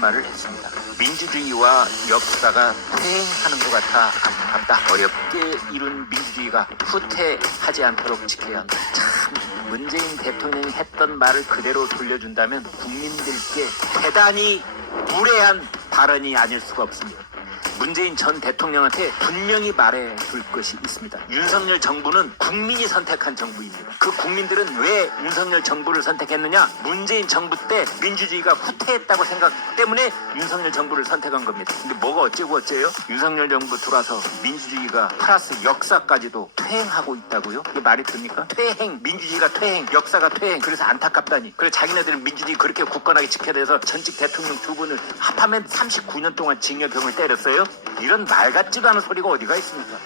말을 했습니다. 민주주의와 역사가 퇴행하는 것 같아 안타깝다. 어렵게 이룬 민주주의가 후퇴하지 않도록 지켜야 한다. 참, 문재인 대통령이 했던 말을 그대로 돌려준다면 국민들께 대단히 무례한 발언이 아닐 수가 없습니다. 문재인 전 대통령한테 분명히 말해둘 것이 있습니다. 윤석열 정부는 국민이 선택한 정부입니다. 그 국민들은 왜 윤석열 정부를 선택했느냐? 문재인 정부 때 민주주의가 후퇴했다고 생각 때문에 윤석열 정부를 선택한 겁니다. 근데 뭐가 어째고 어째요? 윤석열 정부 들어와서 민주주의가 플러스 역사까지도 퇴행하고 있다고요? 이게 말이 됩니까? 퇴행, 민주주의가 퇴행, 역사가 퇴행. 그래서 안타깝다니. 그래서 자기네들은 민주주의 그렇게 굳건하게 지켜야 돼서 전직 대통령 두 분을 합하면 39년 동안 징역형을 때렸어요? 이런 말 같지도 않은 소리가 어디가 있습니까?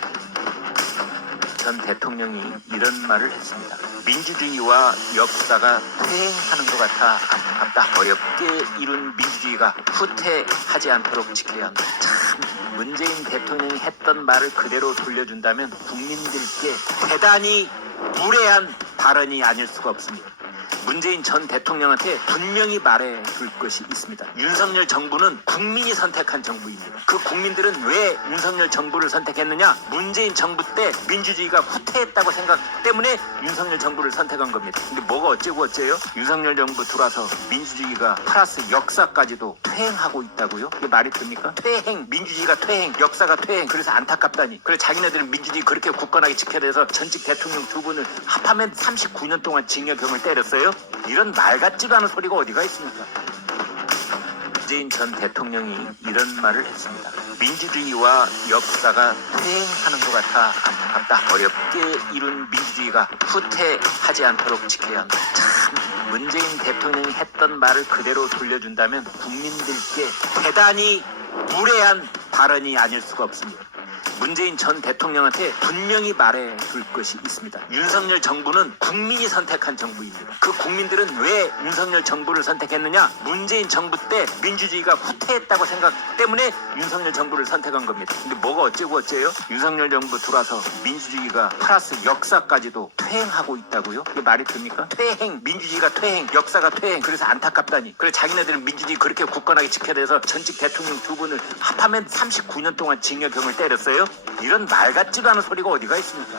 전 대통령이 이런 말을 했습니다. 민주주의와 역사가 퇴행하는 것 같아 안타깝다. 어렵게 이룬 민주주의가 후퇴하지 않도록 지켜야 한다. 참, 문재인 대통령이 했던 말을 그대로 돌려준다면 국민들께 대단히 무례한 발언이 아닐 수가 없습니다. 문재인 전 대통령한테 분명히 말해둘 것이 있습니다. 윤석열 정부는 국민이 선택한 정부입니다. 그 국민들은 왜 윤석열 정부를 선택했느냐? 문재인 정부 때 민주주의가 후퇴했다고 생각 때문에 윤석열 정부를 선택한 겁니다. 근데 뭐가 어째고 어째요? 윤석열 정부 들어와서 민주주의가 플러스 역사까지도 퇴행하고 있다고요? 이게 말이 됩니까? 퇴행, 민주주의가 퇴행, 역사가 퇴행. 그래서 안타깝다니. 그래서 자기네들은 민주주의 그렇게 굳건하게 지켜야 돼서 전직 대통령 두 분을 합하면 39년 동안 징역형을 때렸어요? 이런 말 같지도 않은 소리가 어디가 있습니까? 문재인 전 대통령이 이런 말을 했습니다. 민주주의와 역사가 퇴행하는 것 같아 안타깝다. 어렵게 이룬 민주주의가 후퇴하지 않도록 지켜야 한다. 참, 문재인 대통령이 했던 말을 그대로 돌려준다면 국민들께 대단히 무례한 발언이 아닐 수가 없습니다. 문재인 전 대통령한테 분명히 말해둘 것이 있습니다. 윤석열 정부는 국민이 선택한 정부입니다. 그 국민들은 왜 윤석열 정부를 선택했느냐? 문재인 정부 때 민주주의가 후퇴했다고 생각 때문에 윤석열 정부를 선택한 겁니다. 근데 뭐가 어째고 어째요? 윤석열 정부 들어와서 민주주의가 플러스 역사까지도 퇴행하고 있다고요? 이게 말이 됩니까? 퇴행, 민주주의가 퇴행, 역사가 퇴행. 그래서 안타깝다니. 그래서 자기네들은 민주주의 그렇게 굳건하게 지켜야 돼서 전직 대통령 두 분을 합하면 39년 동안 징역형을 때렸어요? 이런 말 같지도 않은 소리가 어디가 있습니까?